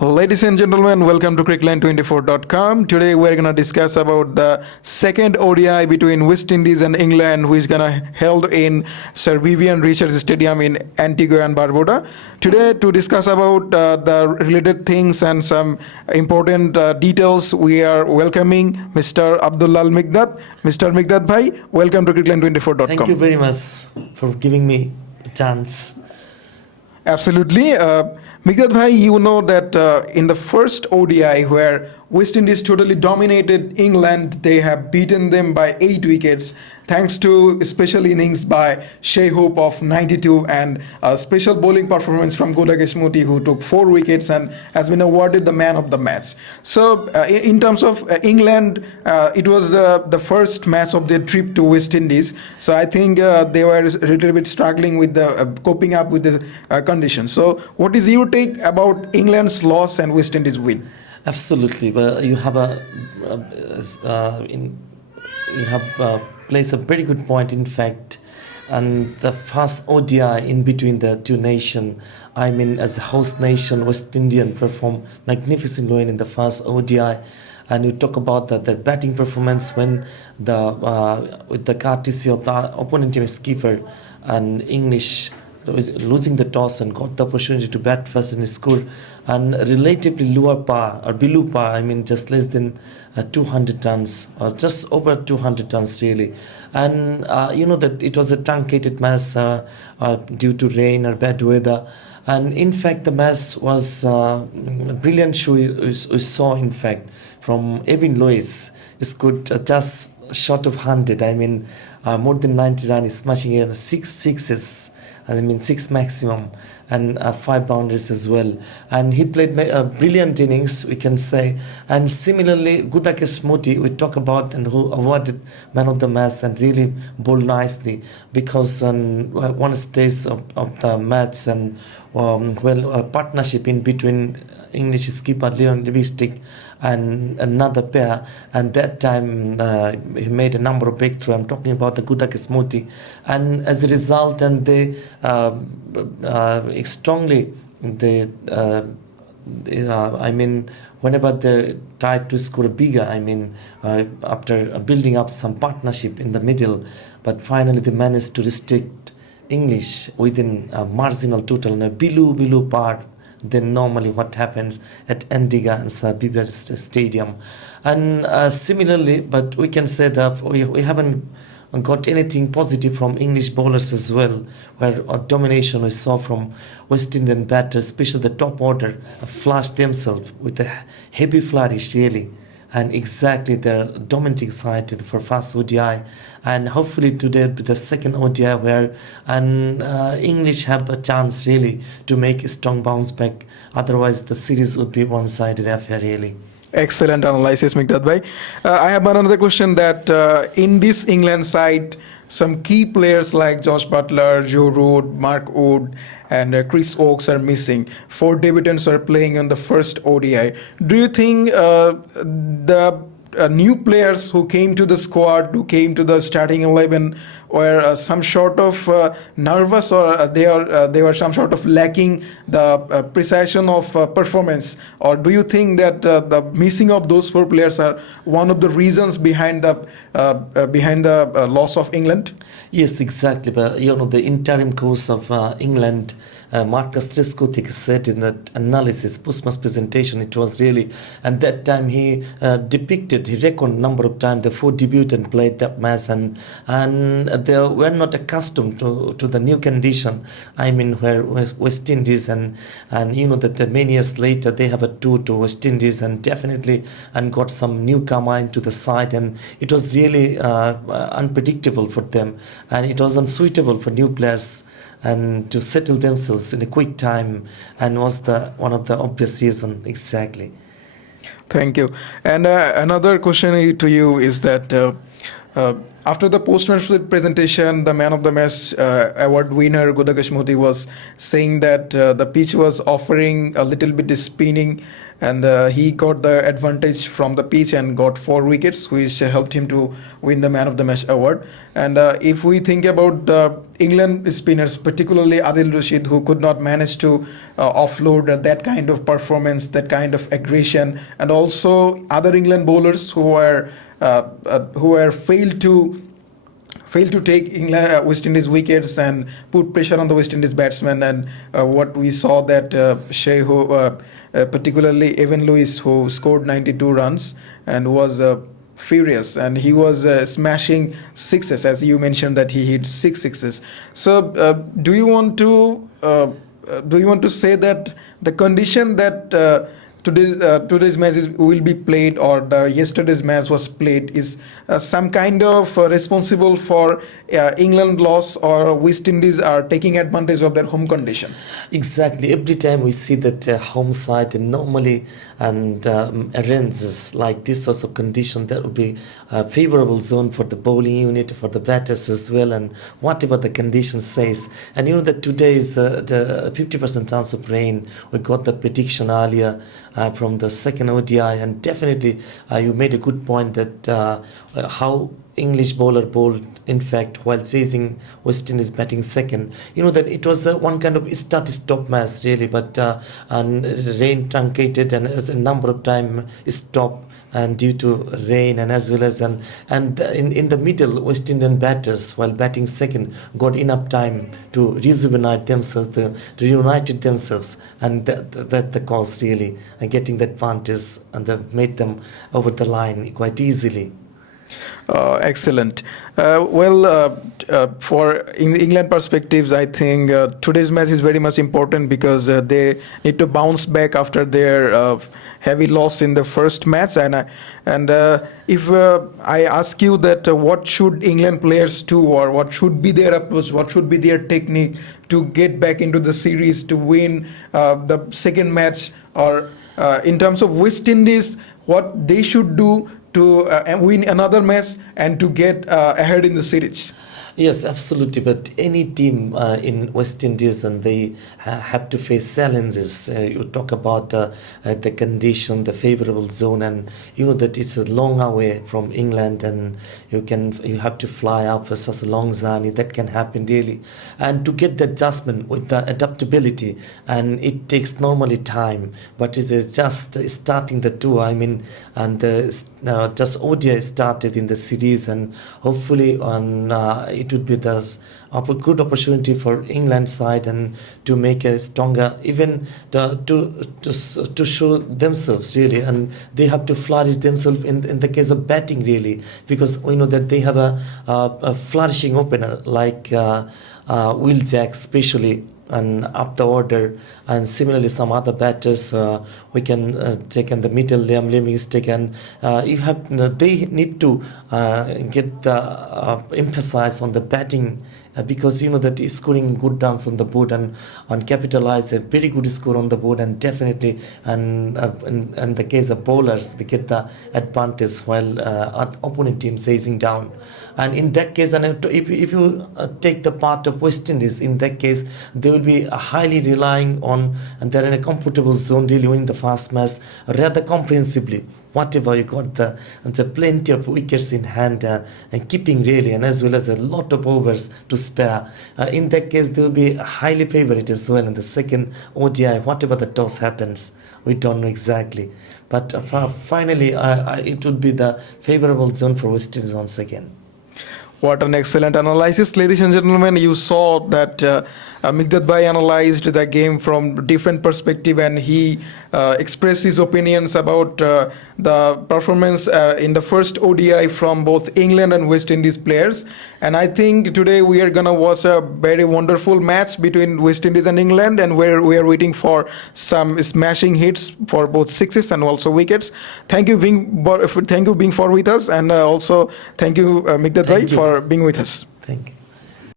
Ladies and gentlemen, welcome to crickline24.com. Today we're going to discuss about the second ODI between West Indies and England, who is going to held in Sir Vivian Richards Stadium in Antigua and Barbuda. Today, to discuss about the related things and some important details, we are welcoming Mr. Abdullah Migdad. Mr. Migdad bhai, welcome to crickline24.com. Thank you very much for giving me a chance. Absolutely. Migdad bhai, you know that in the first ODI where West Indies totally dominated England, they have beaten them by 8 wickets thanks to a special innings by Shea Hope of 92 and a special bowling performance from Gudakesh Muti, who took 4 wickets and has been awarded the man of the match. So in terms of England, it was the first match of their trip to West Indies. So I think they were a little bit struggling with the coping up with the conditions. So what is your take about England's loss and West Indies win? Absolutely. Well, you have placed a very good point. In fact, and the first ODI in between the two nations. I mean, as a host nation, West Indian performed magnificently in the first ODI. And you talk about their batting performance when with the courtesy of the opponent team skipper and English losing the toss and got the opportunity to bat first in his score, and relatively lower par or below par, I mean just less than 200 runs or just over 200 runs really. And you know that it was a truncated match due to rain or bad weather. And in fact the match was a brilliant show. We saw in fact from Evan Lewis scored just short of 100. I mean more than 90 runs, smashing in 6 sixes. I mean 6 maximum and 5 boundaries as well. And he played a brilliant innings, we can say. And similarly, Gudakesh Muti, we talk about and who awarded man of the match and really bowled nicely because on one stage of the match and a partnership in between English skipper Leon Livingston and another pair, and that time he made a number of breakthroughs. I'm talking about the Gudakesh Muti, and as a result, and they strongly I mean whenever they tried to score bigger, I mean after building up some partnership in the middle, but finally they managed to restrict English within a marginal total and a below par than normally what happens at Antigua and Sir Vivian Stadium. And similarly, but we can say that we haven't got anything positive from English bowlers as well, where a domination we saw from West Indian batters, especially the top order, flashed themselves with a heavy flourish really, and exactly their dominating side for first ODI. And hopefully today be the second ODI where English have a chance really to make a strong bounce back. Otherwise the series would be one-sided affair really. Excellent analysis, Migdad bhai. I have another question that in this England side, some key players like Josh Butler, Joe Root, Mark Wood, and Chris Oakes are missing. 4 debutants are playing on the first ODI. Do you think the new players who came to the squad, who came to the starting 11, were some sort of nervous, or they were some sort of lacking the precision of performance? Or do you think that the missing of those 4 players are one of the reasons behind the loss of England? Yes, exactly. But you know, the interim coach of England, Marcus Trescothick, said in that analysis, post-match presentation, it was really, and that time he depicted, he reckoned number of times the 4 debutants played that match, and they were not accustomed to the new condition. I mean, where West Indies and you know that many years later they have a tour to West Indies and definitely and got some newcomer into the side, and it was really unpredictable for them, and it was unsuitable for new players and to settle themselves in a quick time, and was one of the obvious reasons exactly. Thank you. And another question to you is that Uh, After the post-match presentation, the man of the match award winner Gudakesh Moti was saying that the pitch was offering a little bit spinning, and he got the advantage from the pitch and got 4 wickets, which helped him to win the man of the match award. And if we think about the England spinners, particularly Adil Rashid, who could not manage to offload that kind of performance, that kind of aggression, and also other England bowlers who were failed to take England, West Indies wickets and put pressure on the West Indies batsmen. And what we saw that Shea, particularly Evan Lewis, who scored 92 runs and was furious, and he was smashing sixes, as you mentioned that he hit 6 sixes. So do you want to say that the condition that today's match will be played, or the yesterday's match was played, is some kind of responsible for England loss, or West Indies are taking advantage of their home condition? Exactly. Every time we see that home side normally and arranges like this sort of condition, that would be a favorable zone for the bowling unit, for the batters as well, and whatever the condition says. And you know that today is the 50% chance of rain. We got the prediction earlier from the second ODI, and definitely you made a good point that how English bowler bowled, in fact, while chasing West Indies batting second. You know that it was one kind of start-stop match really, but and rain truncated and as a number of time stopped, and due to rain, and as well as and in the middle, West Indian batters while batting second got enough time to rejuvenate themselves, to reunited themselves, and that the cause really, and getting that advantage, and that made them over the line quite easily. Excellent. For England perspectives, I think today's match is very much important because they need to bounce back after their heavy loss in the first match. And if I ask you that what should England players do, or what should be their approach, what should be their technique to get back into the series, to win the second match, or in terms of West Indies, what they should do to win another match and to get ahead in the series? Yes, absolutely. But any team in West Indies, and they have to face challenges. You talk about the condition, the favorable zone, and you know that it's a long away from England, and you have to fly up for such a long journey. That can happen really, and to get the adjustment with the adaptability, and it takes normally time. But it's just starting the tour. I mean, and just ODI started in the series, and hopefully on. It would be a good opportunity for England side, and to make a stronger, even to show themselves really, and they have to flourish themselves in the case of batting really, because we know that they have a flourishing opener like Will Jack especially, and up the order, and similarly some other batters we can take in the middle. Liam Livingstone, and they need to get the emphasize on the batting, because you know that is scoring good runs on the board, and capitalize a very good score on the board, and definitely and in the case of bowlers, they get the advantage while opponent team chasing down. And in that case, and if you take the part of West Indies, in that case they will be highly relying on, and they're in a comfortable zone really, winning the fast match rather comprehensively. Whatever you got the plenty of wickets in hand, and keeping really, and as well as a lot of overs to spare. In that case, they will be highly favourite as well in the second ODI. Whatever the toss happens, we don't know exactly. But finally, it would be the favourable zone for West Indies once again. What an excellent analysis, ladies and gentlemen. You saw that Mikdad Bhai analyzed the game from different perspective, and he expressed his opinions about the performance in the first ODI from both England and West Indies players. And I think today we are gonna watch a very wonderful match between West Indies and England, and where we are waiting for some smashing hits for both sixes and also wickets. Thank you being with us, and also thank you Mikdad Bhai for being with us. Thank you.